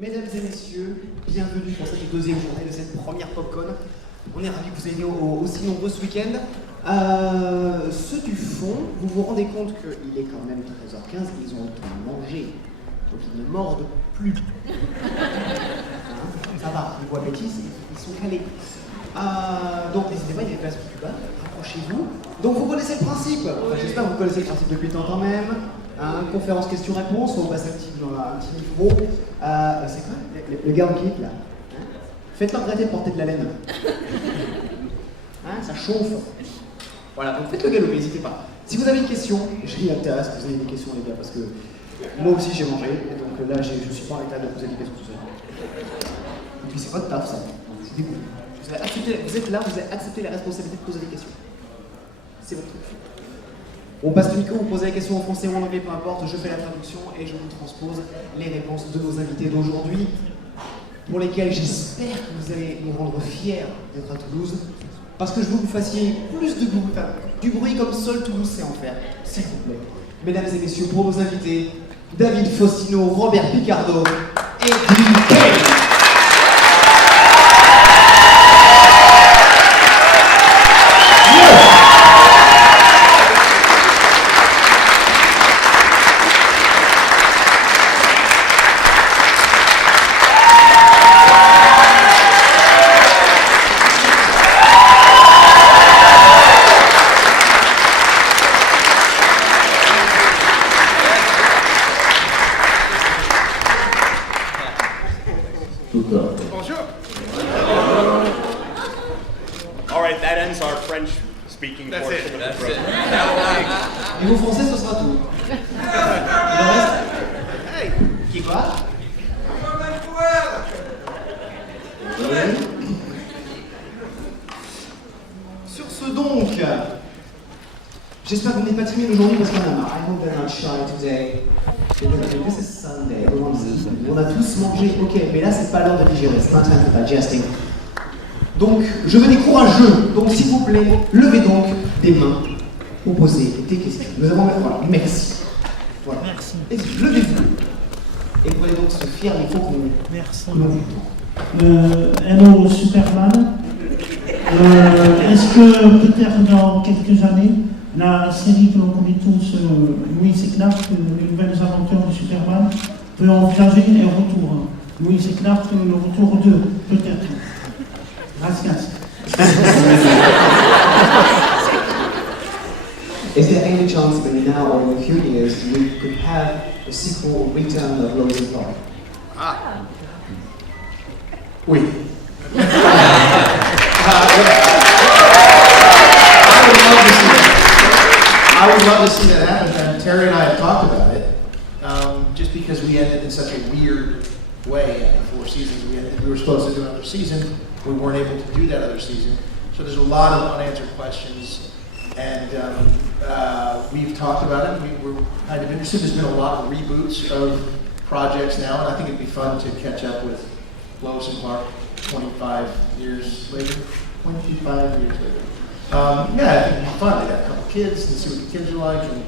Mesdames et messieurs, bienvenue pour cette deuxième journée de cette première Popcon. On est ravis que vous ayez aussi nombreux ce week-end. Ceux du fond, vous vous rendez compte qu'il est quand même 13h15, ils ont le temps de manger, donc ils ne mordent plus. Ça va, niveau appétit, ils sont calés. Donc n'hésitez pas, il y a des places plus bas, rapprochez-vous. Donc vous connaissez le principe, j'espère que vous connaissez le principe depuis le temps quand même. Conférence questions-réponses, on passe un petit micro. C'est quoi le gars en kit là, faites-leur arrêter de porter de la laine. Ça chauffe. Voilà, donc faites le galop, n'hésitez pas. Si vous avez une question, j'ai l'intéresse que vous ayez des questions les gars, parce que moi aussi j'ai mangé, et donc là je suis pas en état de poser des questions tout seul. Et puis c'est votre taf ça, c'est dégoûtant. Vous êtes là, vous avez accepté la responsabilité de poser des questions. C'est votre truc. On passe le micro, vous posez la question en français ou en anglais, peu importe, je fais la traduction et je vous transpose les réponses de nos invités d'aujourd'hui, pour lesquels j'espère que vous allez nous rendre fiers d'être à Toulouse, parce que je veux que vous fassiez plus de bruit, enfin, du bruit comme seul Toulouse sait en faire, s'il vous plaît. Mesdames et messieurs, pour nos invités, David Faustino, Robert Picardo et Drew Kelly. Niveau français, ce sera tout. Le reste, hey, qui quoi? Sur ce donc, j'espère que vous n'êtes pas timide aujourd'hui parce qu'on a marre. I hope they're not shy today. This is Sunday. On a tous mangé, ok, mais là c'est pas l'heure de digérer, c'est not time for digesting. Donc, je veux des courageux, donc s'il vous plaît, levez donc des mains pour poser des questions. Nous avons... Voilà, merci. Voilà. Merci. Levez-vous. Et vous allez donc se fier, il faut qu'on... Merci. Hello Superman. Est-ce que peut-être dans quelques années, la série que l'on connaît tous, Louis et Clark, les nouvelles aventures de Superman, peut envisager un retour? Louis et Clark, le retour d'eux, peut-être. Gracias. Is there any chance that now or in a few years we could have a sequel or return of Lois and Clark? Oui. I would love to see that happen, and Terry and I have talked about it, just because we ended in such a weird way after 4 seasons. We were supposed to do another season, we weren't able to do that other season, so there's a lot of unanswered questions, and we've talked about it, we're kind of interested. There's been a lot of reboots of projects now, and I think it'd be fun to catch up with Lois and Clark 25 years later. 25 years later. Yeah, I think it'd be fun. They got a couple kids and see what the kids are like and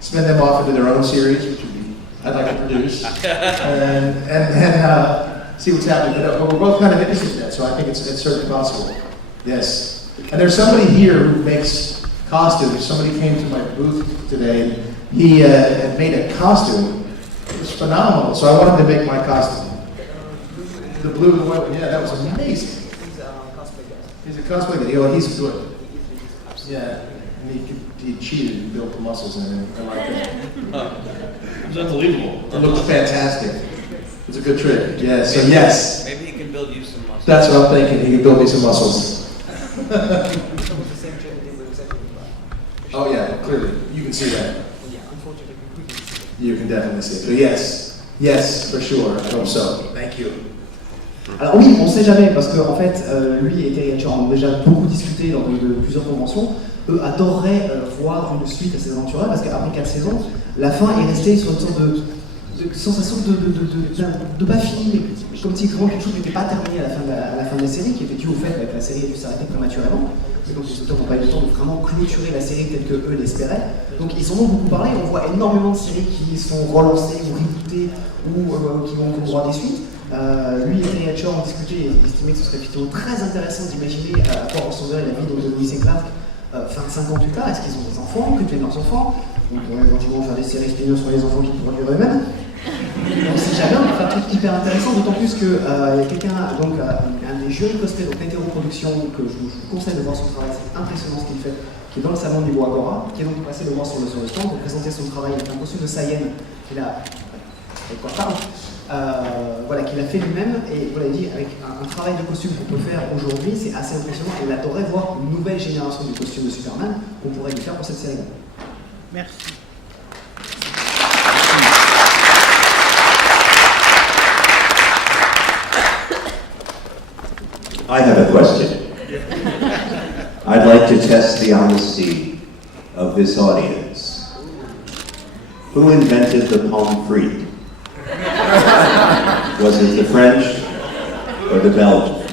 spin them off into their own series, which would be, I'd like to produce. and see what's happening. But we're both kind of interested in that, so I think it's certainly possible. Yes. And there's somebody here who makes costumes. Somebody came to my booth today and he had made a costume. It was phenomenal. So I wanted to make my costume. The blue and white one, yeah, that was amazing. He's a cosplay guy. He's a cosplay guy. Oh, he's good. Yeah, and he cheated and built the muscles in it. I like that. It's unbelievable. It looks fantastic. It's a good trick. Yeah, so yes. Maybe he can build you some muscles. That's what I'm thinking. He can build me some muscles. Oh yeah, clearly. You can see that. Yeah, unfortunately, we couldn't see it. You can definitely see it. So yes. Yes, for sure. I hope so. Thank you. Alors oui, on ne sait jamais, parce qu'en fait, lui et Terry Hatcher ont déjà beaucoup discuté lors de plusieurs conventions. Eux adoreraient voir une suite à ces aventures-là, parce qu'après 4 saisons, la fin est restée sur une sorte sensation de pas fini, comme si vraiment quelque chose n'était pas terminé à la fin de la série, qui était dû au fait que la série a dû s'arrêter prématurément. Et donc les auteurs n'ont pas eu le temps de vraiment clôturer la série telle que eux l'espéraient. Donc ils en ont beaucoup parlé, on voit énormément de séries qui sont relancées ou rebootées ou qui vont au droit des suites. Lui et Terry Hatcher ont discuté et estimé que ce serait plutôt très intéressant d'imaginer à quoi ressemblerait la vie de Lewis et Clark 25 ans plus tard. Est-ce qu'ils ont des enfants, que deviennent leurs enfants? On pourrait éventuellement faire des séries spin-off sur les enfants qui pourraient vivre eux-mêmes. On sait jamais, on peut faire un truc hyper intéressant, d'autant plus que y a quelqu'un, donc un des jeunes cosplays, donc Netero Productions, que je vous conseille de voir son travail, c'est impressionnant ce qu'il fait, qui est dans le salon du Niveau Agora, qui est donc passé le voir sur le stand pour présenter son travail avec un costume de Saiyan qu'il a, avec quoi parle, voilà, qu'il a fait lui-même, et voilà, il dit avec un travail de costume qu'on peut faire aujourd'hui, c'est assez impressionnant, et il adorerait voir une nouvelle génération du costume de Superman qu'on pourrait lui faire pour cette série-là. Merci. I have a question. I'd like to test the honesty of this audience. Who invented the pomme frite? Was it the French or the Belgians?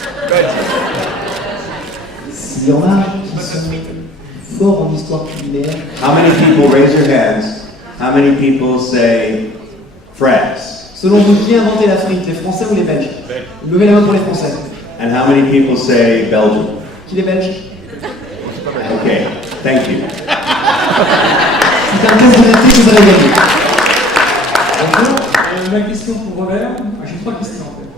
S'il y en a qui sont forts en histoire culinaire, How many people, raise your hands, how many people say France? selon vous, qui a inventé la frite, les Français ou les Belges? Levez la main pour les Français. And how many people say Belgium? Qui les Belges? Okay, thank you. C'est un test de vérité que vous avez gagné. Bonjour, ma question pour Robert, j'ai 3 questions en fait.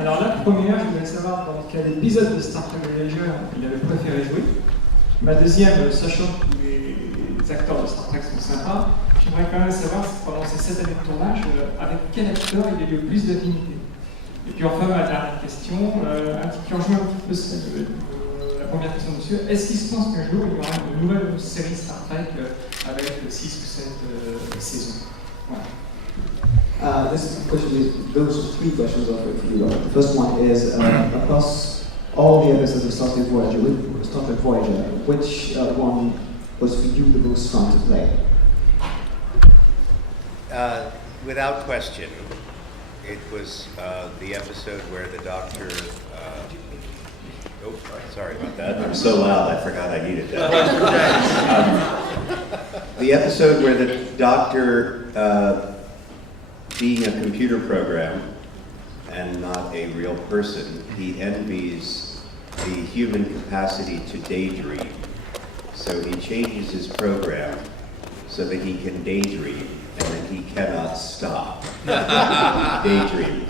Alors la première, je voulais savoir dans quel épisode de Star Trek Voyager il avait préféré jouer. Ma deuxième, sachant que les acteurs de Star Trek sont sympas, j'aimerais quand même savoir si pendant ces 7 années de tournage, avec quel acteur il a eu le plus d'affinité. Et puis enfin, ma dernière question, qui rejoint un petit peu celle de la première question de monsieur, est-ce qu'il se pense qu'un jour il y aura une nouvelle série Star Trek avec 6 ou 7 saisons? Voilà. This question is, those 3 questions are for you. The first one is, across all the episodes of Star Trek Voyager, which one was for you the most fun to play? Without question, it was the episode where the Doctor. Oh, sorry about that. I'm so loud, I forgot I needed that. The episode where the Doctor, being a computer program and not a real person, he envies the human capacity to daydream. So he changes his program so that he can daydream and that he cannot stop daydreaming.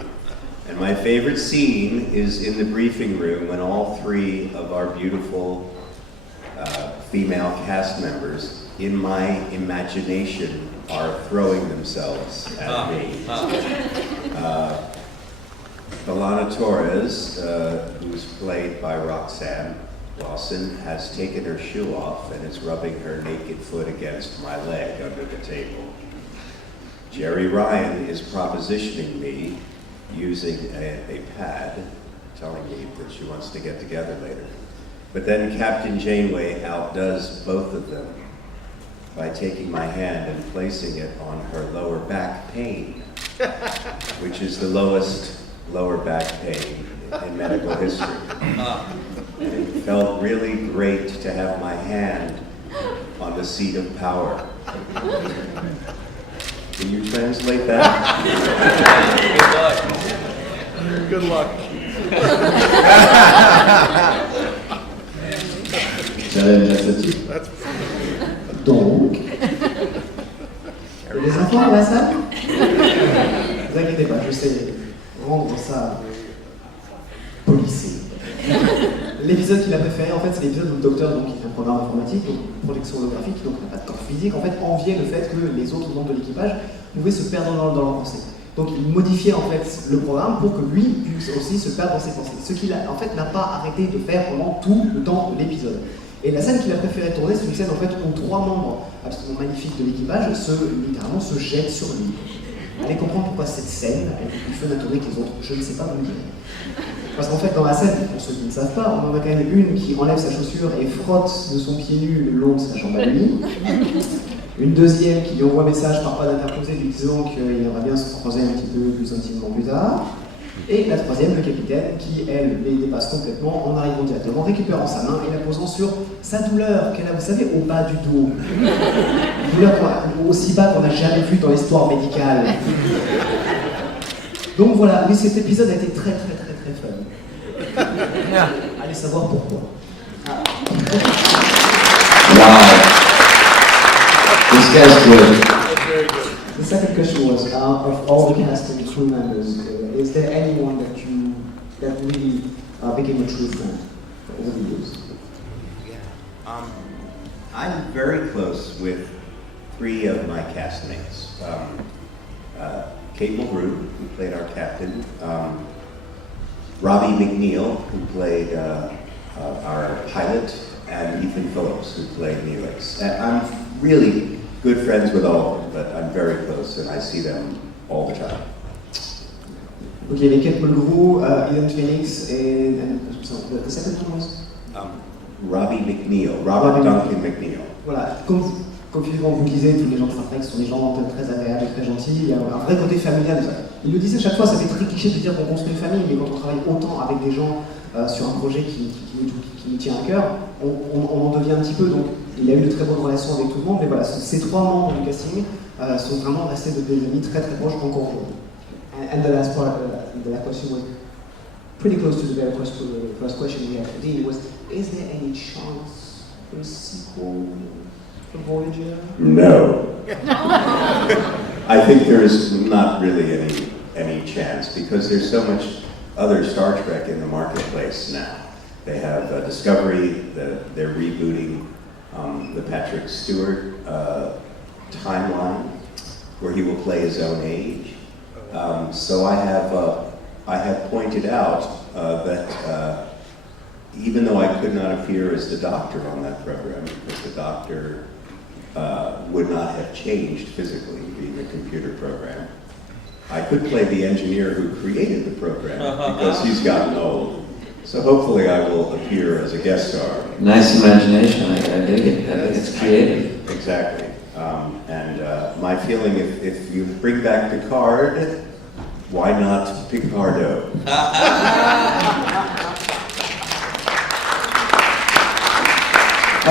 And my favorite scene is in the briefing room when all 3 of our beautiful female cast members, in my imagination, are throwing themselves at me. Alana Torres, who's played by Roxanne Lawson, has taken her shoe off and is rubbing her naked foot against my leg under the table. Jerry Ryan is propositioning me using a pad, telling me that she wants to get together later. But then Captain Janeway outdoes both of them by taking my hand and placing it on her lower back pain, which is the lowest lower back pain in medical history. And it felt really great to have my hand on the seat of power. Can you translate that? Good luck. Challenge accepted. Donc, les enfants à la salle? Ne vous inquiétez pas, je sais rendre ça policé. L'épisode qu'il a préféré, en fait, c'est l'épisode où le docteur, donc, qui est un programme informatique, donc projection holographique, donc n'a pas de corps physique, en fait, enviait le fait que les autres membres de l'équipage pouvaient se perdre dans leur pensée. Donc il modifiait en fait le programme pour que lui puisse aussi se perdre dans ses pensées. Ce qu'il en fait n'a pas arrêté de faire pendant tout le temps de l'épisode. Et la scène qu'il a préféré tourner, c'est une scène en fait où 3 membres absolument magnifiques de l'équipage littéralement se jettent sur lui. Allez comprendre pourquoi cette scène est plus fun à tourner que les autres, je ne sais pas vous le dire. Parce qu'en fait dans la scène, pour ceux qui ne savent pas, on en a quand même une qui enlève sa chaussure et frotte de son pied nu le long de sa jambe à lui. Une deuxième qui lui envoie un message par pas d'interposé lui disant qu'il aimerait bien se croiser un petit peu plus intimement plus tard. Et la troisième, le capitaine, qui elle les dépasse complètement en arrivant directement, récupérant sa main et la posant sur sa douleur qu'elle a, vous savez, au bas du dos. Une douleur aussi bas qu'on n'a jamais vu dans l'histoire médicale. Donc voilà, mais cet épisode a été très fun. Allez savoir pourquoi. Wow. This guy's good. The second question was, of all the cast and crew members, is there anyone that really became a true friend over the years? I'm very close with 3 of my castmates. Kate Mulgrew, who played our captain, Robbie McNeil, who played our pilot, and Ethan Phillips, who played Neelix. I'm really good friends with all of them, but I'm very close, and I see them all the time. Donc il y avait Kate Mulgrew, Ethan Phoenix, and the second one was? Robbie McNeil, Robert Duncan McNeil. Voilà, comme vous le disiez, tous les gens de Star Trek sont des gens très agréables et très gentils. Il y a un vrai côté familial de ça. Il le disait chaque fois, ça fait très cliché de dire qu'on construit une famille, mais quand on travaille autant avec des gens sur un projet qui nous tient à cœur, on en devient un petit peu. Donc il y a eu de très bonnes relations avec tout le monde, mais voilà, ces 3 membres du casting sont vraiment restés des amis très proches encore aujourd'hui. And the last part, the last question was pretty close to the very first question we had today, was, is there any chance for a sequel for Voyager? No. I think there is not really any chance, because there's so much other Star Trek in the marketplace now. They have Discovery, they're rebooting the Patrick Stewart timeline, where he will play his own age. So I have pointed out that even though I could not appear as the Doctor on that program, because the Doctor would not have changed physically, being a computer program, I could play the engineer who created the program, because he's gotten old. So hopefully I will appear as a guest star. Nice imagination, I dig it. I think it's creative. Exactly. My feeling, if you bring back Picard, why not Picardo? A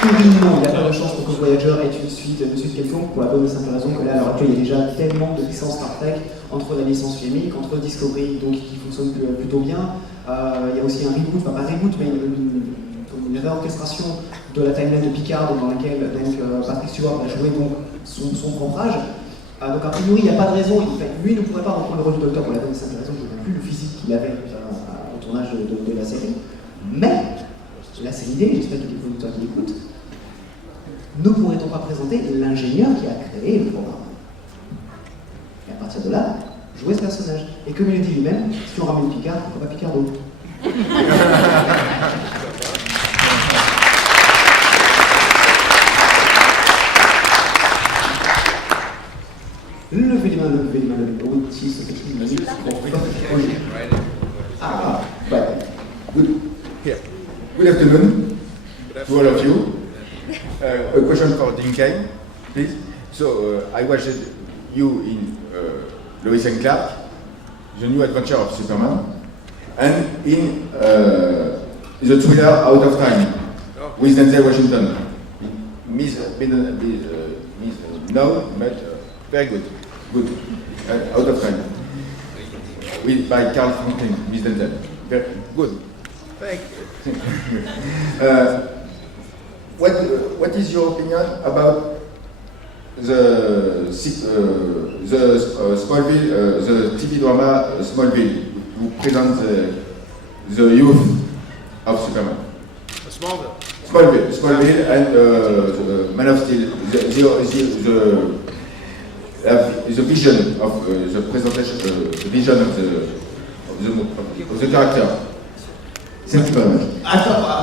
priori, non, il n'y a pas de chance pour que Voyager ait une suite quelconque, pour la bonne et simple raison que là, à l'heure actuelle, il y a déjà tellement de licences Star Trek, entre la licence filmique, entre Discovery, donc, qui fonctionne plutôt bien. Il y a aussi un reboot, enfin pas reboot, mais une réorchestration de la timeline de Picard, dans laquelle Patrick Stewart a joué donc, son propre âge. Donc a priori, il n'y a pas de raison, lui ne pourrait pas reprendre le rôle du Docteur pour la bonne et simple raison qu'il n'a plus le physique qu'il avait au tournage de la série. Mais, là c'est l'idée, j'espère qu'il y a des producteurs qui l'écoutent, ne pourrait-on pas présenter l'ingénieur qui a créé le programme? Et à partir de là, jouer ce personnage. Et comme il le dit lui-même, si on ramène Picard, pourquoi pas Picardo? Levez les mains, levez les mains, levez les mains. Oui, si, ça fait une minute. Ah, right. Good afternoon to all of you. A question for Dinkai, please. So I watched you in Lois and Clark, The New Adventure of Superman, and in the thriller Out of Time with Denzel Washington. No, but very good. Good. Out of Time. By Carl Franklin, Miss Denzel. Very good. Thank you. What is your opinion about the Smallville, the TV drama Smallville, who presents the youth of Superman? Smallville and the Man of Steel, the vision of the presentation, the vision of the character. Thank you very much. I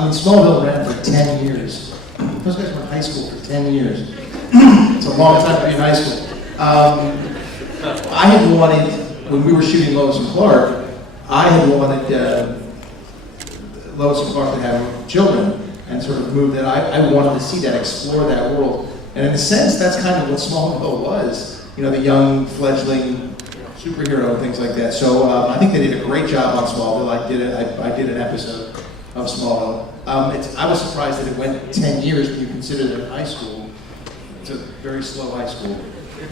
mean, Smallville ran for 10 years. Those guys were in high school for 10 years. It's a long time to be in high school. I had wanted, when we were shooting Lois and Clark, I had wanted Lois and Clark to have children and sort of move that. I wanted to see that, explore that world. And in a sense, that's kind of what Smallville was. You know, the young fledgling superhero and things like that. So I think they did a great job on Smallville. I did an episode of Smallville. I was surprised that it went 10 years when you consider that high school. It's a very slow high school. It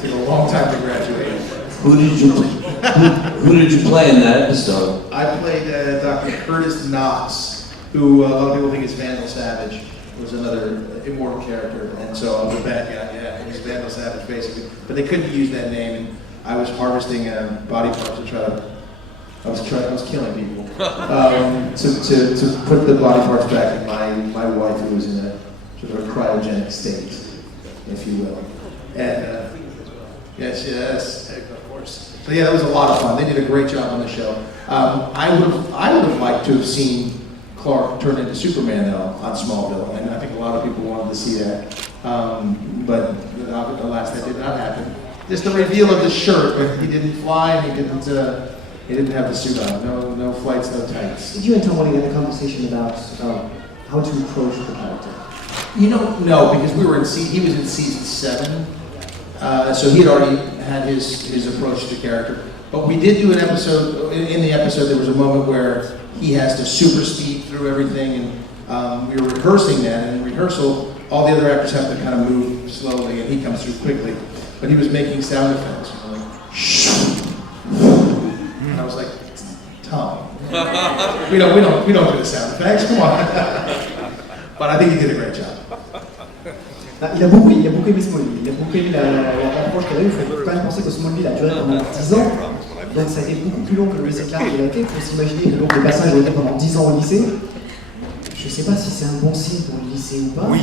took a long time to graduate. Who did you play in that episode? I played Dr. Curtis Knox, who a lot of people think is Vandal Savage. Was another immortal character, and so I was a bad guy. Yeah, he's Vandal Savage basically. But they couldn't use that name, and I was harvesting body parts to try to. I was killing people to put the body parts back in my wife, who was in a sort of a cryogenic state, if you will. And yes, of course. So yeah, that was a lot of fun. They did a great job on the show. I would have liked to have seen Clark turned into Superman though on Smallville, and I think a lot of people wanted to see that, but alas, that did not happen. Just the reveal of the shirt, but he didn't fly and he didn't have the suit on. No flights, no tights. Did you and Tom Welling have a conversation about how to approach the character? You know, no, because he was in season 7, so he had already had his approach to the character. But we did do an episode. In the episode, there was a moment where he has to super speed through everything, and we were rehearsing that. And in rehearsal, all the other actors have to kind of move slowly, and he comes through quickly. But he was making sound effects, like shh. And I was like, Tom, we don't do the sound effects. Come on. But I think he did a great job. Il a beaucoup aimé Smallville, il a beaucoup aimé l'approche qu'il a eue. Il faut quand même penser que Smallville a duré pendant 10 ans, donc ça a été beaucoup plus long que Lois et Clark il a été. Il faut s'imaginer que donc, le personnage a été pendant 10 ans au lycée. Je ne sais pas si c'est un bon signe pour le lycée ou pas. Oui.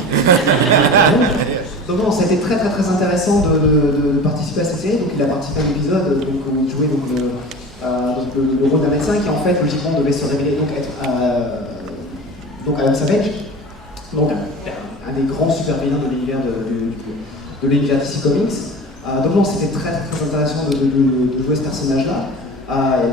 Donc non, ça a été très intéressant de participer à cette série. Donc il a participé à un épisode où il jouait le rôle d'un médecin qui en fait logiquement devait se révéler donc être Adam Savage. Donc un des grands super vilains de l'univers de l'univers DC Comics. Donc non, c'était très intéressant de jouer ce personnage-là.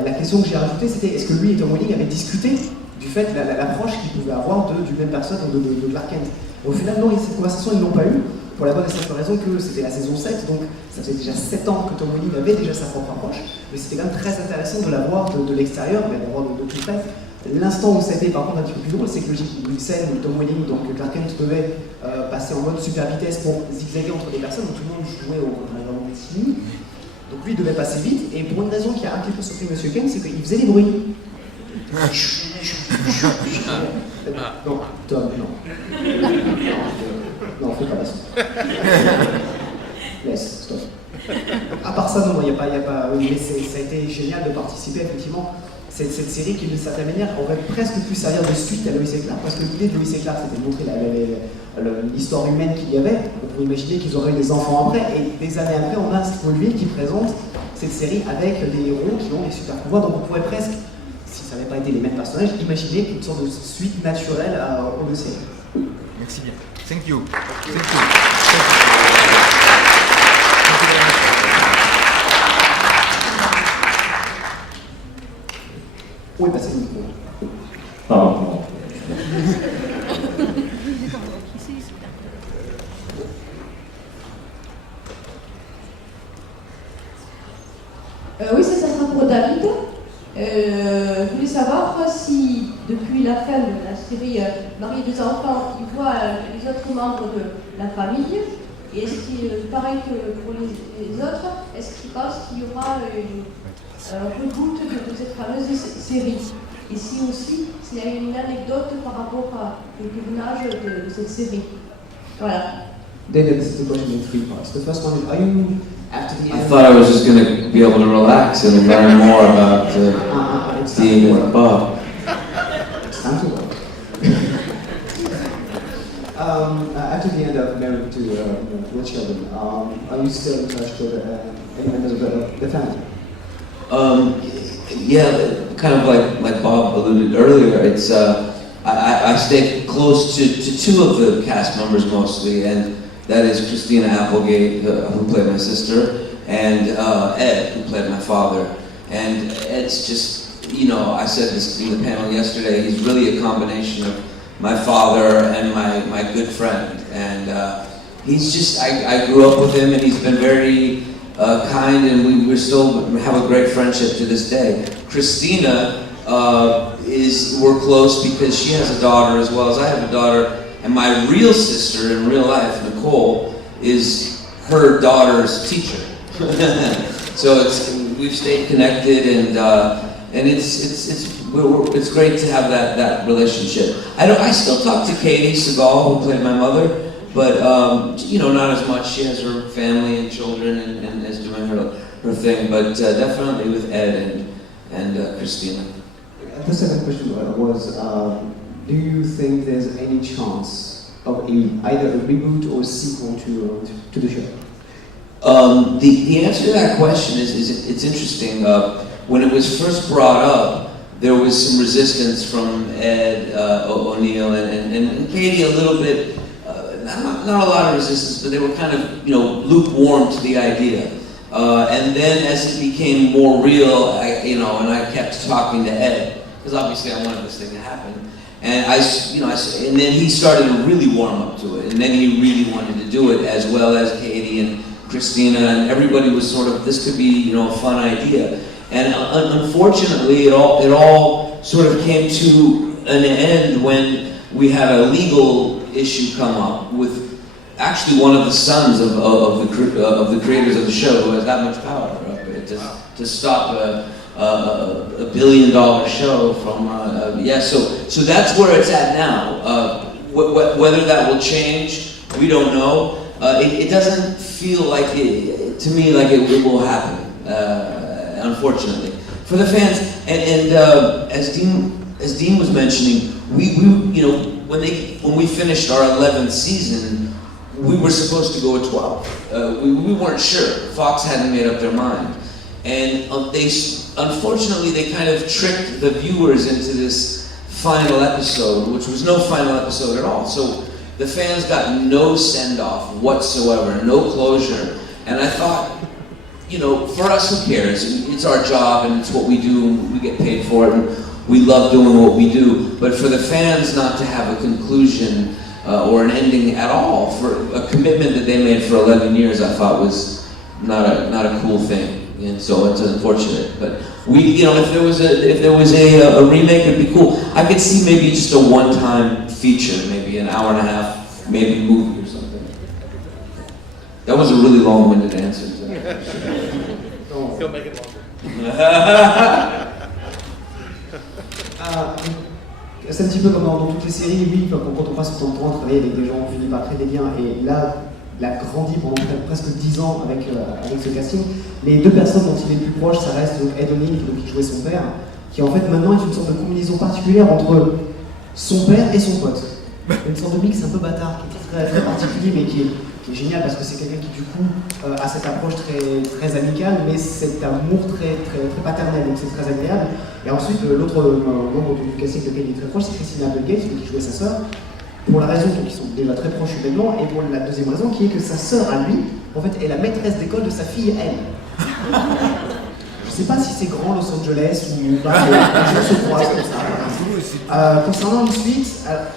La question que j'ai rajoutée, c'était est-ce que lui et Tom Welling avaient discuté du fait de l'approche qu'ils pouvaient avoir du même personne de Clark Kent. Au final, non, cette conversation, ils n'ont pas eu, pour la bonne et simple raison que c'était la saison 7, donc ça faisait déjà 7 ans que Tom Welling avait déjà sa propre approche, mais c'était quand même très intéressant de la voir de l'extérieur, mais d'avoir de tout près. L'instant où ça a été par contre un petit peu plus drôle, c'est que une scène où Tom Welling, donc Clark Kent, devait passer en mode super vitesse pour zigzaguer entre des personnes, où tout le monde jouait au film. Donc lui il devait passer vite, et pour une raison qui a un petit peu surpris Monsieur Kent, c'est qu'il faisait des bruits. Non, Tom, non. Non, fais pas ça. Laisse, stop. À part ça, non, il n'y a pas. Oui, mais ça a été génial de participer effectivement. Cette série qui, d'une certaine manière, aurait presque pu servir de suite à Lois et Clark, parce que l'idée de Lois et Clark, c'était de montrer l'histoire humaine qu'il y avait. On pourrait imaginer qu'ils auraient eu des enfants après, et des années après, on a Smallville qui présente cette série avec des héros qui ont des super pouvoirs, donc on pourrait presque, si ça n'avait pas été les mêmes personnages, imaginer une sorte de suite naturelle aux deux séries. Merci bien. Thank you. Où est passé le micro? Pardon. Oui, ça sera pour David. Je voulais savoir si, depuis la fin de la série Marié deux enfants, il voit les autres membres de la famille. Et est-ce qu'il, pareil que pour les autres, est-ce qu'il pense qu'il y aura un reboot de cette fameuse série? Et si aussi, s'il y a une anecdote par rapport au tournage de cette série. Voilà. David, this is a question in 3 parts. The first one is, are you, after the I thought I was just going to be able to relax and learn more about Dean and Bob. It's time to work. After the end of Married to Your Children, are you still in touch with any members of the family? Yeah, kind of like Bob alluded earlier, it's I stay close to 2 of the cast members mostly, and that is Christina Applegate, who played my sister, and Ed, who played my father. And Ed's just, you know, I said this in the panel yesterday, he's really a combination of my father and my good friend. And he's just, I grew up with him, and he's been very kind, and we still have a great friendship to this day. Christina, we're close because she has a daughter as well as I have a daughter, and my real sister in real life, Nicole, is her daughter's teacher. So we've stayed connected, and it's great to have that relationship. I still talk to Katie Segal, who played my mother, but not as much. She has her family and children and is doing her thing. But definitely with Ed and Christina. The second question was, do you think there's any chance of either a reboot or a sequel to the show? The answer to that question is it's interesting. When it was first brought up, there was some resistance from Ed O'Neill and Katie a little bit. Not a lot of resistance, but they were kind of lukewarm to the idea. And then as it became more real, and I kept talking to Ed because obviously I wanted this thing to happen. And and then he started to really warm up to it, and then he really wanted to do it, as well as Katie and Christina, and everybody was sort of, this could be a fun idea. And unfortunately, it all sort of came to an end when we had a legal issue come up with actually one of the sons of the creators of the show, who has that much power to stop a $1 billion show from so that's where it's at now. Whether that will change, we don't know. It doesn't feel like to me like it will happen, unfortunately for the fans. And as Dean was mentioning, we when we finished our 11th season, we were supposed to go at 12. We weren't sure. Fox hadn't made up their mind. And unfortunately, they kind of tricked the viewers into this final episode, which was no final episode at all. So the fans got no send-off whatsoever, no closure. And I thought, for us, who cares? It's our job, and it's what we do, and we get paid for it, and we love doing what we do. But for the fans not to have a conclusion or an ending at all for a commitment that they made for 11 years, I thought was not a cool thing. And so it's unfortunate. But if there was a remake, it'd be cool. I could see maybe just a one-time feature, maybe an hour and a half, maybe movie or something. That was a really long-winded answer. He'll make it longer. C'est un petit peu comme dans toutes les séries, oui, quand on passe autant de temps à travailler avec des gens, on finit par créer des liens, et là, il a grandi pendant presque 10 ans avec ce casting. Les deux personnes dont il est le plus proche, ça reste donc Ed O'Neill, qui jouait son père, qui en fait maintenant est une sorte de combinaison particulière entre son père et son pote. Une sorte de mix un peu bâtard, qui est très, très particulier, mais qui est génial parce que c'est quelqu'un qui du coup a cette approche très amicale, mais cet amour très paternel, donc c'est très agréable. Et ensuite l'autre membre du casting de lequel il est très proche, c'est Christina Applegate, qui jouait sa sœur, pour la raison qu'ils sont déjà très proches humainement, et pour la deuxième raison qui est que sa sœur à lui, en fait, est la maîtresse d'école de sa fille, elle. Je sais pas si c'est grand Los Angeles ou pas, mais je se croise comme ça. Concernant une suite,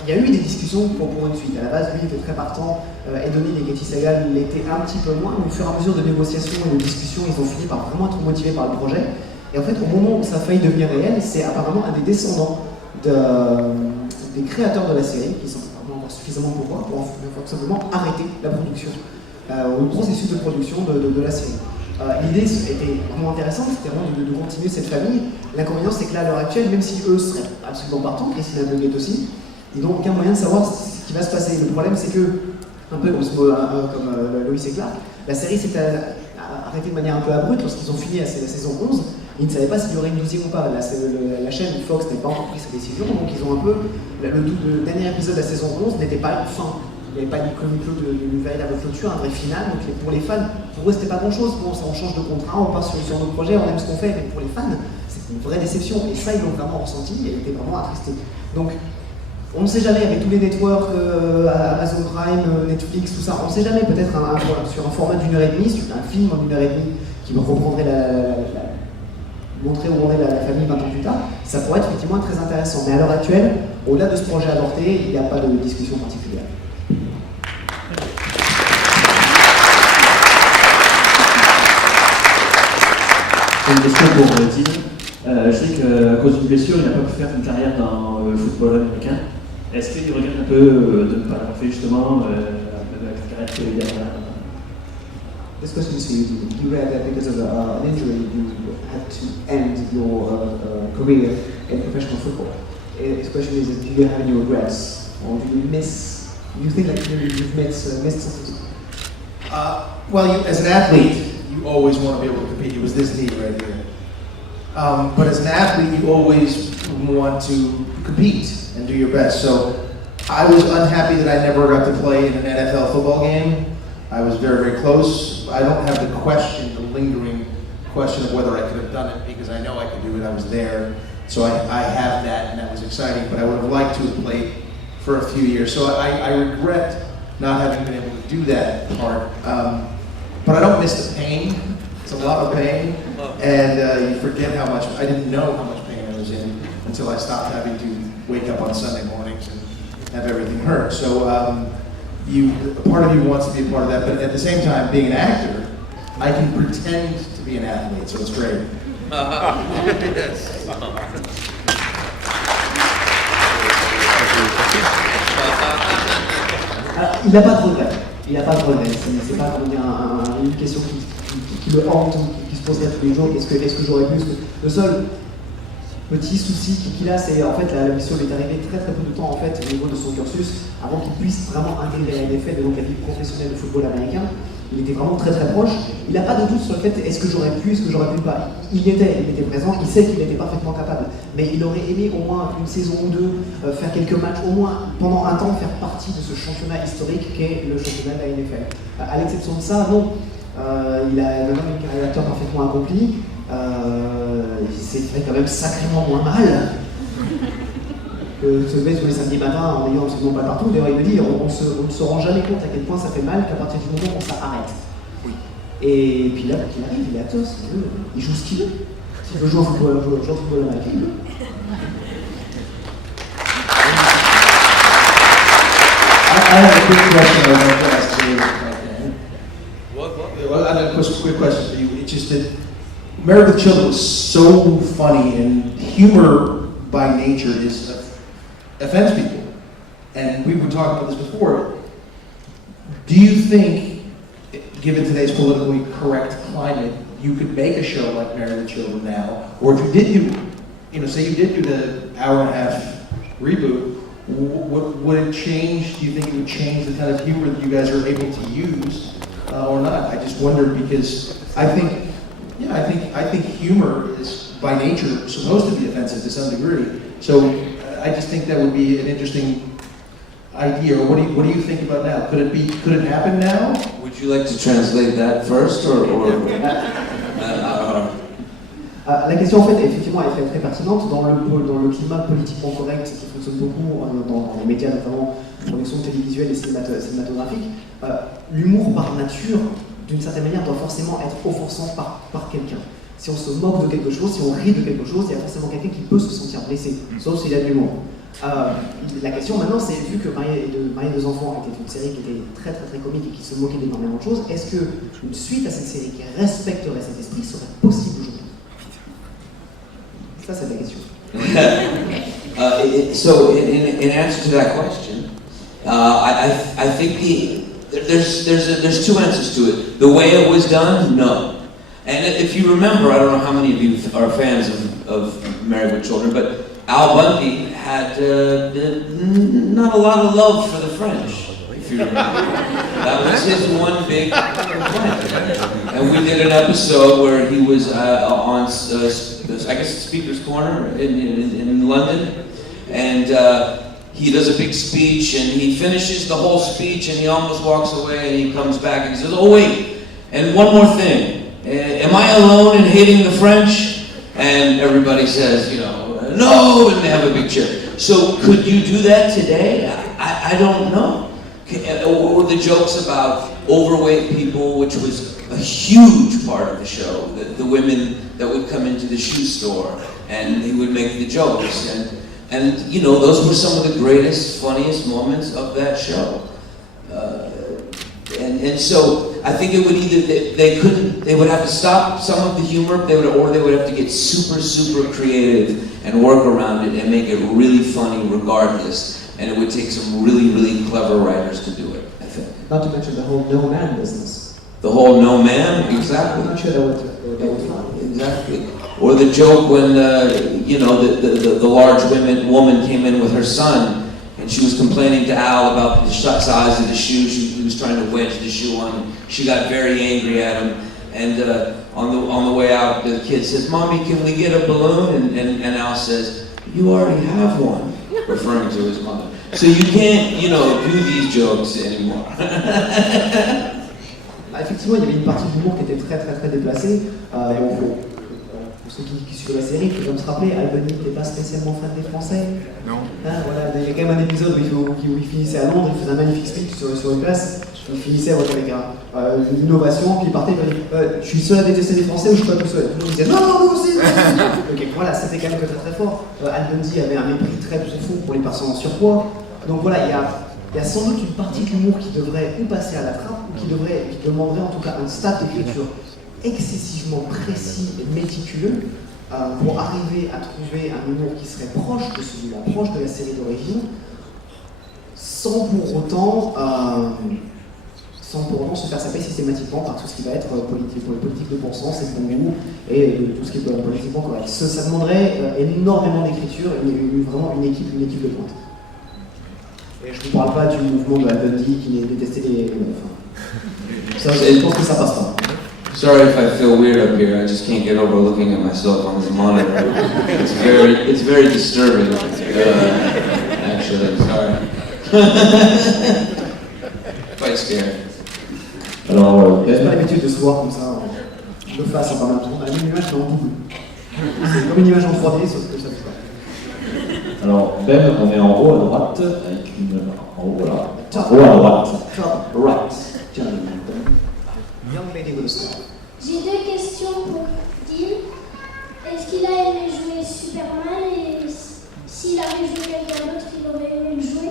il y a eu des discussions pour une suite. À la base, lui était très partant, Ed O'Neill et Katie Sagal l'étaient un petit peu moins, mais au fur et à mesure de négociations et de discussions, ils ont fini par vraiment être motivés par le projet. Et en fait, au moment où ça a failli devenir réel, c'est apparemment un des descendants des créateurs de la série, qui sont encore suffisamment pour simplement arrêter la production, ou le processus de production de la série. L'idée était vraiment intéressante, c'était vraiment de continuer cette famille. L'inconvénient, c'est que là, à l'heure actuelle, même si eux seraient absolument partants, Christina Applegate aussi, ils n'ont aucun moyen de savoir ce qui va se passer. Le problème, c'est que, un peu comme Lois et Clark, la série s'est arrêtée de manière un peu abrupte lorsqu'ils ont fini la saison 11. Ils ne savaient pas s'il y aurait une 12e ou pas. La chaîne Fox n'avait pas encore pris sa décision, donc ils ont un peu. Le dernier épisode de la saison 11 n'était pas une fin. Il n'y avait pas une véritable clôture, un vrai final. Donc pour les fans, pour eux, c'était pas grand chose. Bon, ça, on change de contrat, on part sur notre projet, on aime ce qu'on fait, mais pour les fans, c'est une vraie déception. Et ça, ils l'ont vraiment ressenti, et ils étaient vraiment attristés. Donc, on ne sait jamais, avec tous les networks, Amazon Prime, Netflix, tout ça, on ne sait jamais, peut-être sur un format d'1h30, sur un film en 1h30 qui reprendrait montrer où on est la famille 20 ans plus tard, ça pourrait être effectivement très intéressant. Mais à l'heure actuelle, au-delà de ce projet avorté, il n'y a pas de discussion particulière. C'est une question pour Tim. Je sais qu'à cause d'une blessure, il n'a pas pu faire une carrière dans le football américain. Est-ce qu'il regrette un peu de ne pas l'avoir fait justement avec la carrière qu'il y a? This question is for you. You read that because of an injury, you had to end your career in professional football. His question is, do you have any regrets, or do you miss? Do you think like you've missed something? Well, as an athlete, you always want to be able to compete. It was this knee right here. But as an athlete, you always want to compete and do your best. So I was unhappy that I never got to play in an NFL football game. I was very, very close. I don't have the question, the lingering question of whether I could have done it, because I know I could do it. I was there. So I have that, and that was exciting. But I would have liked to have played for a few years. So I regret not having been able to do that part. But I don't miss the pain. It's a lot of pain. And you forget how much, I didn't know how much pain I was in until I stopped having to wake up on Sunday mornings and have everything hurt. So part of you wants to be a part of that, but at the same time, being an actor, I can pretend to be an athlete, so it's great. Il n'a pas de regret. Il n'a pas de regret. C'est pas comment dire, une question qui le hante, qui se poserait tous les jours. Est-ce que j'aurais pu? Le seul petit souci qu'il a, c'est en fait la blessure lui est arrivée très très peu de temps en fait au niveau de son cursus avant qu'il puisse vraiment intégrer la NFL de donc la vie professionnelle de football américain. Il était vraiment très très proche. Il n'a pas de doute sur le fait est-ce que j'aurais pu, est-ce que j'aurais pu pas. Il était présent, il sait qu'il était parfaitement capable. Mais il aurait aimé au moins une saison ou deux, faire quelques matchs, au moins pendant un temps faire partie de ce championnat historique qu'est le championnat de la NFL. À l'exception de ça, non. Il a maintenant une carrière d'acteur parfaitement accomplie. C'est fait quand même sacrément moins mal que se lever tous les samedis matins en ayant absolument pas partout. D'ailleurs, il me dit, on ne se rend jamais compte à quel point ça fait mal qu'à partir du moment où ça arrête. Oui. Et puis là, quand il arrive, il est acteur, il joue ce qu'il veut. S'il veut jouer au football américain, il veut. I have a quick question I want to ask you. Well, I have a quick question for you. It's just that Married with Children was so funny, and humor by nature offends people. And we were talking about this before. Do you think, given today's politically correct climate, you could make a show like Married with Children now? Or if you did do, say you did do the hour-and-a-half reboot, would it change? Do you think it would change the kind of humor that you guys are able to use, or not? I just wondered because I think humor is by nature supposed to be offensive to some degree. So I just think that would be an interesting idea. Or what do you think about now? Could it happen now? Would you like to translate that first, or La question en fait effectivement est très pertinente dans le climat politiquement correct qui fonctionne beaucoup dans les médias, notamment production télévisuelle et cinématographique. L'humour par nature, d'une certaine manière, doit forcément être offensant par quelqu'un. Si on se moque de quelque chose, si on rit de quelque chose, il y a forcément quelqu'un qui peut se sentir blessé, sauf s'il a de l'humour. La question maintenant, c'est vu que Marié et deux enfants était une série qui était très très très comique et qui se moquait d'énormément de choses, est-ce qu'une suite à cette série qui respecterait cet esprit serait possible aujourd'hui? Ça, c'est la question. So, in answer to that question, I think there's two answers to it. The way it was done, no. And if you remember, I don't know how many of you are fans of Married with Children, but Al Bundy had not a lot of love for the French, if you remember. That was his one big complaint. And we did an episode where he was on, I guess, Speaker's Corner in London, and he does a big speech, and he finishes the whole speech, and he almost walks away, and he comes back and he says, "Oh wait, and one more thing. Am I alone in hating the French?" And everybody says, no, and they have a big cheer. So could you do that today? I don't know. Or the jokes about overweight people, which was a huge part of the show, the women that would come into the shoe store, and he would make the jokes. And those were some of the greatest, funniest moments of that show. And so I think it would either they would have to stop some of the humor, or they would have to get super creative and work around it and make it really funny regardless. And it would take some really clever writers to do it, I think. Not to mention the whole no man business. The whole no man, exactly. I'm not sure that would fly. Exactly. Or the joke when the large woman came in with her son. And she was complaining to Al about the size of the shoe. He was trying to wedge the shoe on. She got very angry at him. And on the way out, the kid says, "Mommy, can we get a balloon?" And Al says, "You already have one," referring to his mother. So you can't, do these jokes anymore. Effectivement, il y avait une partie de l'humour qui était très déplacée. Pour ceux qui suivent la série, il faut comme se rappeler, Albany n'était pas spécialement fan des Français. Non. Voilà, il y a quand même un épisode où il finissait à Londres, il faisait un magnifique speech sur une place, il finissait avec une innovation, puis il partait, il dit, je suis seul à détester les Français ou je suis pas tout seul. Tout le monde disait, non, nous aussi. Ok, voilà, c'était quand même très fort. Albany avait un mépris très profond pour les personnes en surpoids. Donc voilà, il y a sans doute une partie de l'humour qui devrait ou passer à la trappe, ou qui demanderait en tout cas un stade d'écriture excessivement précis et méticuleux pour arriver à trouver un humour qui serait proche de celui-là, proche de la série d'origine, sans pour autant se faire saper systématiquement par tout ce qui va être politique de bon sens et de bon goût et tout ce qui est politiquement correct. Ça demanderait énormément d'écriture, vraiment une équipe de pointe. Et je ne vous parle pas du mouvement de Albany qui détestait les meufs. Ça, je pense que ça passe pas. Sorry if I feel weird up here. I just can't get over looking at myself on this monitor. It's very disturbing. Actually, sorry. Quite scared. Alors, j'ai pas l'habitude de se voir comme ça, de face en parlant de tout. On a une image mais en double. C'est comme une image en 3D, sauf que ça ne fait pas. alors, Ben, on est en haut à droite, avec une... En haut, là. En haut à droite. Top right, gentlemen. Young lady with a star. J'ai deux questions pour Dean. Est-ce qu'il a aimé jouer Superman et s'il avait joué quelqu'un d'autre, il aurait aimé le jouer?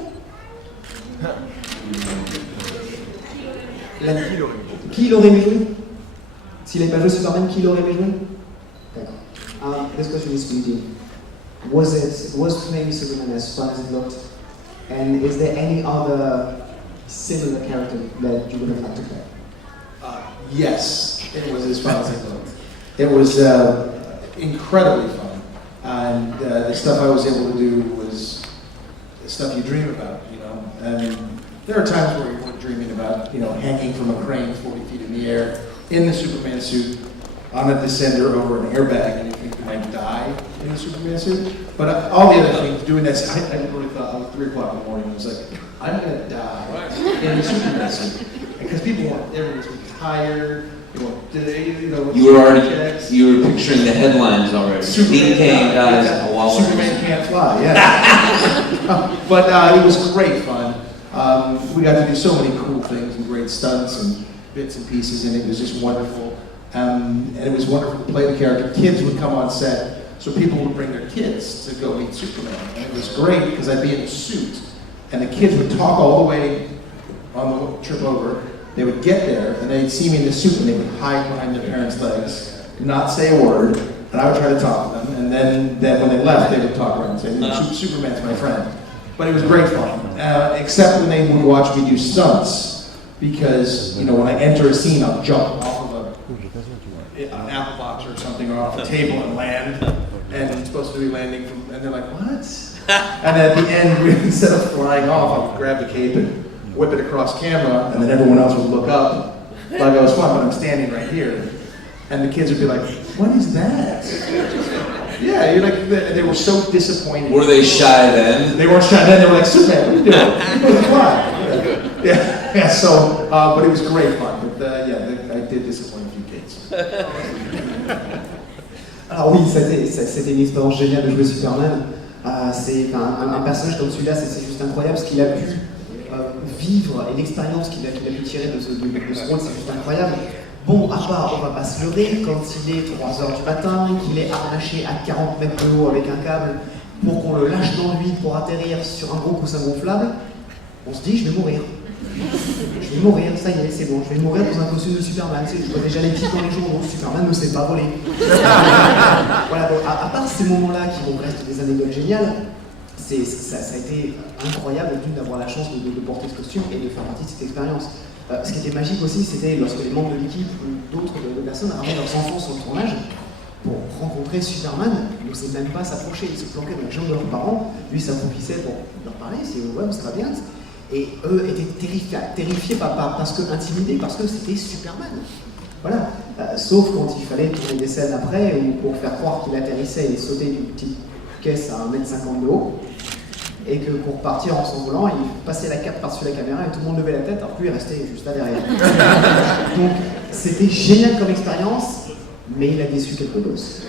Qui il aurait aimé jouer? S'il n'avait pas joué Superman, qui il aurait aimé jouer? D'accord. This question is for you, Dean. Was playing Superman as fun as it looked? And is there any other similar character that you would have liked to play? Yes, it was as fun as it looked. It was incredibly fun, and the stuff I was able to do was the stuff you dream about, And there are times where you're dreaming about, hanging from a crane 40 feet in the air in the Superman suit on a descender over an airbag, and you think you might die in the Superman suit. But all the other things, doing this, I really thought, it was 3 o'clock in the morning, I was like, I'm going to die in the Superman suit. Because everybody's tired, You were picturing the headlines already. Superman dies while Superman can't fly, yeah. But it was great fun. We got to do so many cool things and great stunts and bits and pieces, and it was just wonderful. And it was wonderful to play the character. Kids would come on set, so people would bring their kids to go meet Superman. And it was great because I'd be in a suit, and the kids would talk all the way on the trip over. They would get there, and they'd see me in the suit, and they would hide behind their parents' legs, not say a word, and I would try to talk to them. And then when they left, they would talk around and say, Superman's my friend. But it was great fun, except when they would watch me do stunts, because, when I enter a scene, I'll jump off of an apple box or something, or off a table and land, and it's supposed to be landing from, and they're like, what? And at the end, instead of flying off, I would grab the cape and whip it across camera, and then everyone else would look up like I was fun, but I'm standing right here. And the kids would be like, what is that? Yeah, they were so disappointed. Were they shy then? They weren't shy then, they were like, Superman, what are you doing? You're supposed to fly. Yeah, so, but it was great fun. But I did disappoint a few kids. Alors oui, c'était une expérience géniale de jouer Superman. C'est un personnage comme celui-là, c'est juste incroyable ce qu'il a pu vivre et l'expérience qu'il a pu tirer de ce rôle, c'est juste incroyable. Bon, à part, on va pas se leurrer, quand il est 3h du matin, qu'il est arraché à 40 mètres de haut avec un câble pour qu'on le lâche dans le vide pour atterrir sur un gros coussin gonflable, on se dit je vais mourir. Je vais mourir, ça y est, c'est bon, je vais mourir dans un costume de Superman. Tu sais, je vois déjà les titres dans les journaux, Superman ne sait pas voler. Voilà, donc à part ces moments-là qui vont rester des anecdotes géniales, ça a été incroyable d'avoir la chance de porter ce costume et de faire partie de cette expérience. Ce qui était magique aussi, c'était lorsque les membres de l'équipe ou d'autres personnes ramenaient leurs enfants sur le tournage pour rencontrer Superman. Ils n'osaient même pas s'approcher, ils se planquaient dans les jambes de leurs parents. Lui s'approchissait pour leur parler, c'est ouais, ça va bien. Et eux étaient terrifiés, pas parce que intimidés, parce que c'était Superman. Voilà. Sauf quand il fallait tourner des scènes après, ou pour faire croire qu'il atterrissait et sautait d'une petite caisse à 1m50 de haut, et que pour partir en s'envolant, il passait la cape par-dessus la caméra et tout le monde levait la tête, alors que lui il restait juste là derrière. Donc c'était génial comme expérience, mais il a déçu quelques gosses.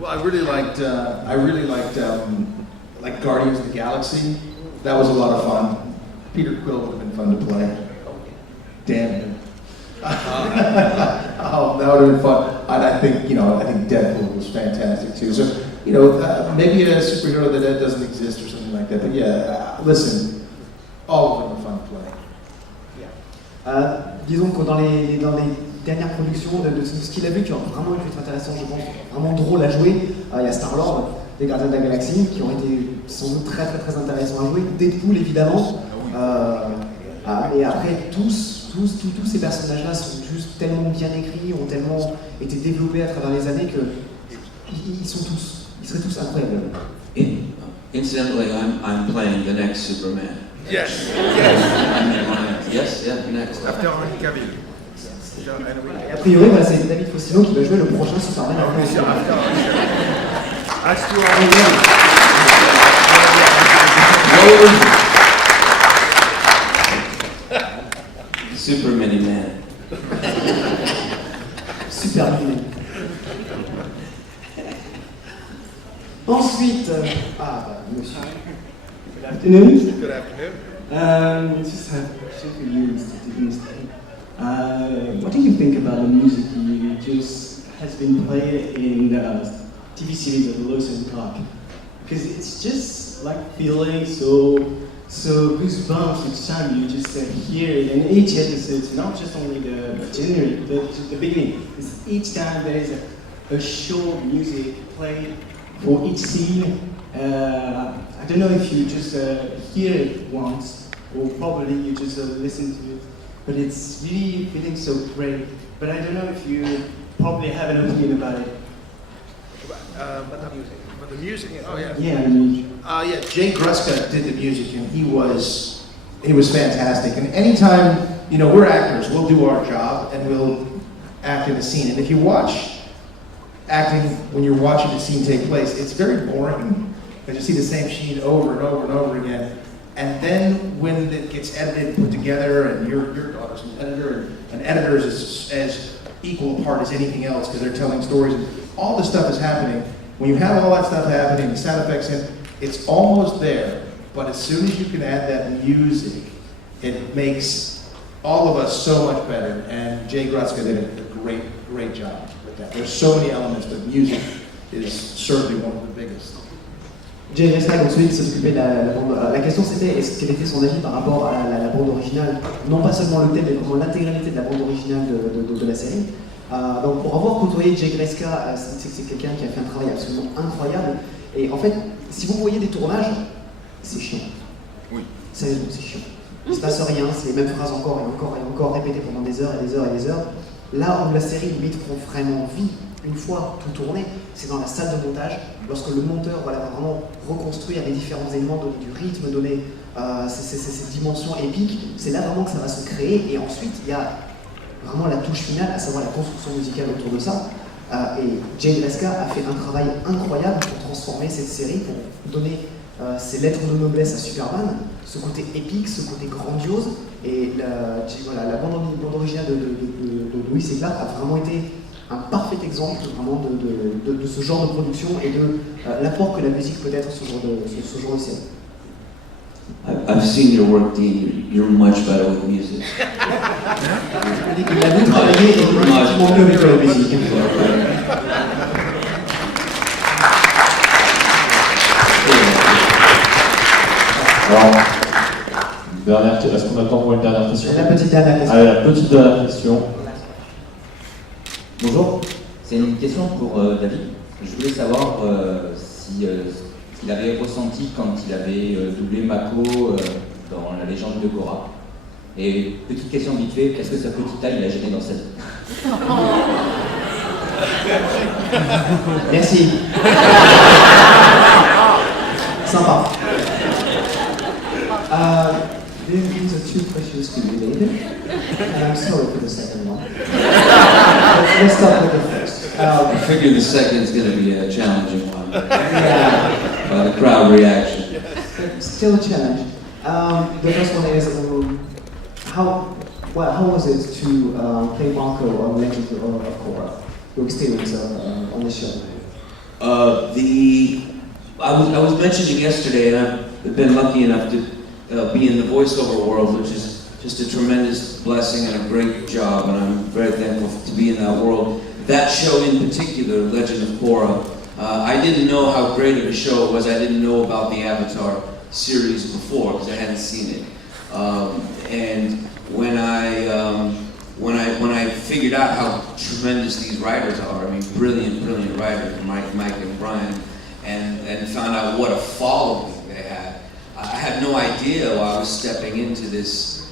Well, I really liked like Guardians of the Galaxy. That was a lot of fun. Peter Quill would have been fun to play. Damn him. Oh, that would have been fun. And I think Deadpool was fantastic too. So, maybe a superhero that doesn't exist or something like that. But yeah, listen, all of them are fun to play. Disons que dans les dernières productions, de ce qu'il a vu qui ont vraiment pu être intéressant, je pense, vraiment drôle à jouer, il y a Star-Lord, des Gardiens de la Galaxie, qui ont été sans doute très intéressants à jouer. Deadpool évidemment. Et après tous ces personnages-là sont juste tellement bien écrits, ont tellement été développés à travers les années que ils seraient tous incroyables. Incidentally, I'm playing the next Superman. Yes. Yes, yeah, next. After Henry Cavill. Et a priori, voilà, c'est David Faustino qui va jouer le prochain Superman. Super Mini Man. Super Mini Man. Ensuite, monsieur. Good afternoon. Good afternoon. We just have a question for you, Mr. Dickinson. What do you think about the music you just has been played in the TV series of Lois and Clark? Because it's just like feeling so goosebumps each time you just hear it. And each episode, it's not just only the beginning. It's each time there is a short music played for each scene. I don't know if you just hear it once, or probably you just listen to it, but it's really feeling so great. But I don't know if you probably have an opinion about it. But the music, oh yeah. Yeah, the music. Yeah, Jay Gruska did the music, and he was fantastic. And anytime, we're actors, we'll do our job, and we'll act in a scene. And if you watch acting when you're watching the scene take place, it's very boring. Because you see the same scene over and over and over again. And then when it gets edited, put together, and your daughter's an editor, and editors is as equal a part as anything else because they're telling stories. And all this stuff is happening. When you have all that stuff happening, the sound effects in, it's almost there. But as soon as you can add that music, it makes all of us so much better. And Jay Gruska did a great job with that. There's so many elements, but music is certainly one of the biggest. Jay Gruska, donc celui qui s'occupait de la bande. La question c'était quel était son avis par rapport à la bande originale, non pas seulement le thème, mais vraiment l'intégralité de la bande originale de la série. Donc pour avoir côtoyé Jay Gruska, c'est quelqu'un qui a fait un travail absolument incroyable. Et en fait, si vous voyez des tournages, c'est chiant. Oui. Sérieusement, c'est chiant. Il ne se passe rien, c'est les mêmes phrases encore et encore et encore répétées pendant des heures et des heures et des heures. Là où la série limite prend vraiment vie, une fois tout tourné, c'est dans la salle de montage, lorsque le monteur va vraiment reconstruire les différents éléments, donner du rythme, donner ces dimensions épiques. C'est là vraiment que ça va se créer, et ensuite il y a vraiment la touche finale, à savoir la construction musicale autour de ça. Et Jay Gruska a fait un travail incroyable pour transformer cette série, pour donner ces lettres de noblesse à Superman, ce côté épique, ce côté grandiose. Et la bande originale de Lois et Clark a vraiment été un parfait exemple vraiment de ce genre de production et de l'apport que la musique peut être sur ce genre de série. I've seen your work, Dean. You're much better with music. Il a vu travailler et mieux avec la musique. Alors, est-ce qu'on a le temps pour une dernière question? La petite dernière question. Allez, la petite dernière question. Bonjour, c'est une question pour David. Je voulais savoir si ce qu'il avait ressenti quand il avait doublé Mako dans La Légende de Korra. Et petite question vite fait, est-ce que sa petite taille l'a gêné dans sa vie? Merci. Sympa. These are two questions to be related, and I'm sorry for the second one. But let's start with the first. I figure the second's going to be a challenging one. Yeah. By the crowd reaction. Still a challenge. The first one is how was it to play Mako on Legends of Korra? Your experience on the show? I was mentioning yesterday, and I've been lucky enough to be in the voiceover world, which is just a tremendous blessing and a great job, and I'm very thankful to be in that world. That show in particular, Legend of Korra, I didn't know how great of a show it was. I didn't know about the Avatar series before because I hadn't seen it. And when I figured out how tremendous these writers are, I mean, brilliant writers, Mike and Brian, and found out what a following they had. I had no idea while I was stepping into this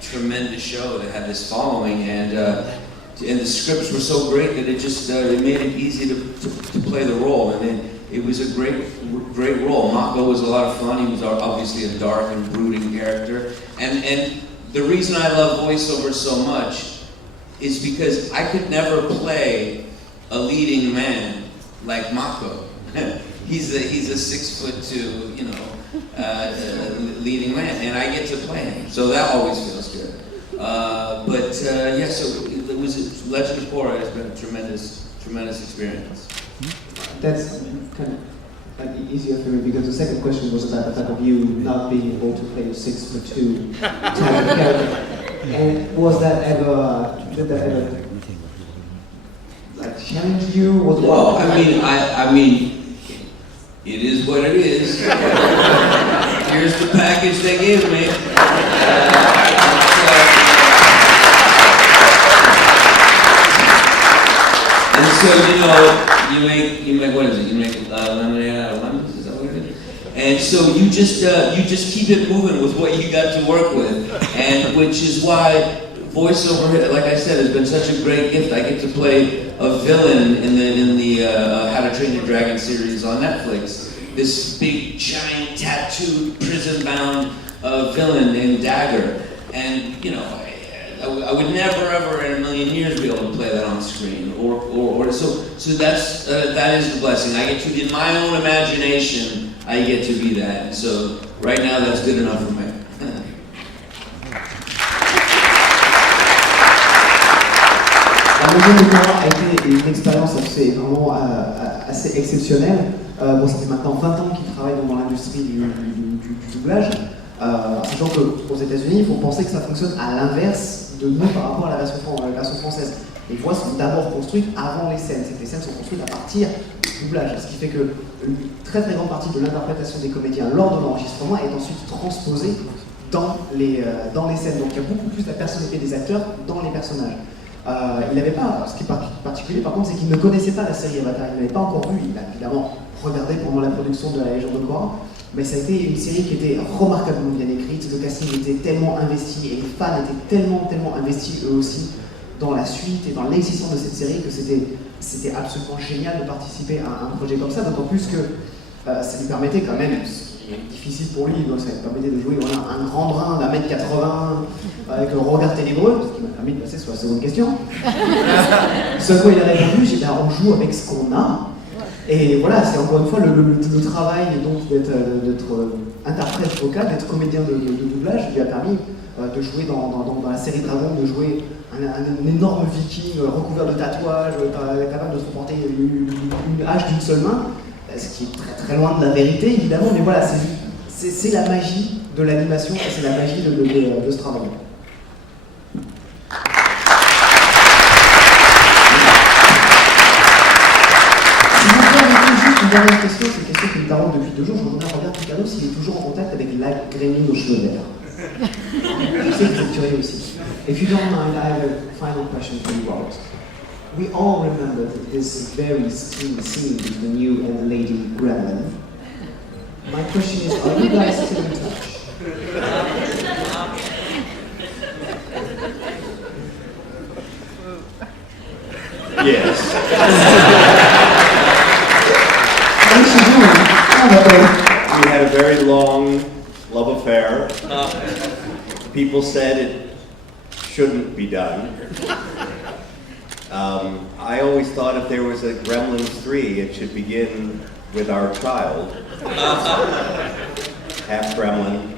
tremendous show that had this following, and the scripts were so great that it just it made it easy to play the role, and then it was a great role. Mako was a lot of fun. He was obviously a dark and brooding character, and the reason I love voiceover so much is because I could never play a leading man like Mako. He's a 6'2", leading man, and I get to play him, so that always feels good. So it was Legend of Korra has been a tremendous experience. That's kind of easier for me because the second question was about the fact of you not being able to play a 6'2" type of character. And did that ever like challenge you? Well, I mean, it is what it is. Here's the package they gave me. And so, you make what is it? You make lemonade out of lemons? Is that what it is? And so you just keep it moving with what you got to work with, and which is why voiceover, like I said, has been such a great gift. I get to play a villain in the How to Train Your Dragon series on Netflix. This big, giant, tattooed, prison-bound villain named Dagger, and I would never, ever in a million years be able to play that on screen. So that is the blessing. I get to, in my own imagination, I get to be that. And so right now, that's good enough for me. La Legend of Korra a été une expérience vraiment assez exceptionnelle. Ça fait maintenant 20 ans qu'il travaille dans l'industrie du doublage. Sachant qu'aux États-Unis, il faut penser que ça fonctionne à l'inverse de nous par rapport à la version française. Les voix sont d'abord construites avant les scènes. C'est que les scènes sont construites à partir du doublage. Ce qui fait qu'une très grande partie de l'interprétation des comédiens lors de l'enregistrement est ensuite transposée dans les scènes. Donc il y a beaucoup plus de la personnalité des acteurs dans les personnages. Il n'avait pas, ce qui est particulier par contre, c'est qu'il ne connaissait pas la série Avatar, il ne l'avait pas encore vue, il a évidemment regardé pendant la production de La Légende de Korra, mais ça a été une série qui était remarquablement bien écrite, le casting était tellement investi et les fans étaient tellement investis eux aussi dans la suite et dans l'existence de cette série que c'était absolument génial de participer à un projet comme ça, d'autant plus que ça lui permettait quand même, ce qui est difficile pour lui, donc ça lui permettait de jouer un grand brun d'1m80 avec un regard ténébreux, ce qui m'a permis de passer sur la seconde question. Ce quoi il a répondu, j'ai dit on joue avec ce qu'on a. Et voilà, c'est encore une fois le travail donc d'être interprète vocal, d'être comédien de doublage, lui a permis de jouer dans la série Dragon, de jouer un énorme viking recouvert de tatouages, capable de se porter une hache d'une seule main, ce qui est très loin de la vérité évidemment, mais voilà, c'est la magie de l'animation, c'est la magie de ce travail. Juste une dernière question, c'est une question qui me taraude depuis 2 jours. Je voudrais regarder Ricardo s'il est toujours en contact avec avec la Gremlin aux cheveux verts. Je sais que vous êtes curieux aussi. If you don't mind, I have a final question for you, Robert. We all remember this very scene with the new and the lady Gremlin. My question is, are you guys still in touch? Yes. We had a very long love affair. People said it shouldn't be done. I always thought if there was a Gremlins 3, it should begin with our child. Half Gremlin,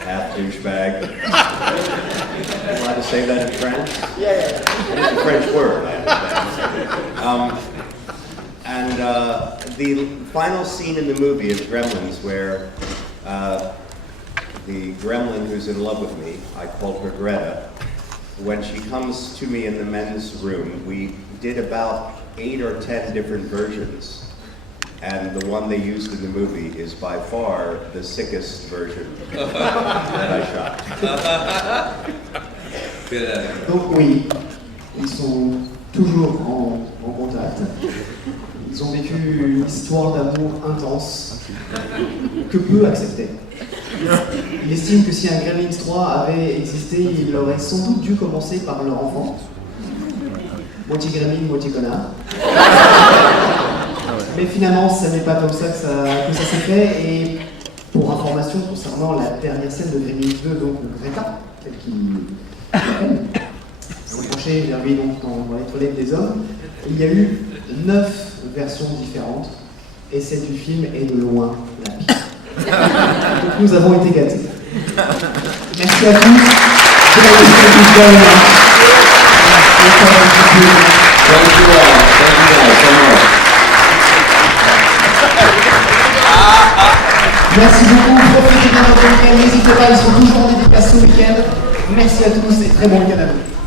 half douchebag. You allowed to say that in French? Yeah. It's a French word, I understand. The final scene in the movie of Gremlins where the gremlin who's in love with me, I called her Greta, when she comes to me in the men's room, we did about 8 or 10 different versions. And the one they used in the movie is by far the sickest version that I shot. Donc oui, ils sont toujours en contact. Ils ont vécu une histoire d'amour intense que peu acceptaient. Il estime que si un Gremlins 3 avait existé, il aurait sans doute dû commencer par leur enfant. Moitié gremlin, moitié connard. Mais finalement, ce n'est pas comme ça que ça s'est fait. Et pour information concernant la dernière scène de Gremlins 2, donc Greta, celle qui l'appelle, s'est penchée vers lui donc, dans les toilettes des hommes, il y a eu 9 versions différentes. Et celle du film est de loin la pire. Donc nous avons été gâtés. Merci à tous. Merci beaucoup, profitez bien de votre week-end, n'hésitez pas, ils sont toujours en dédicace ce week-end. Merci à tous et très bon week-end à vous.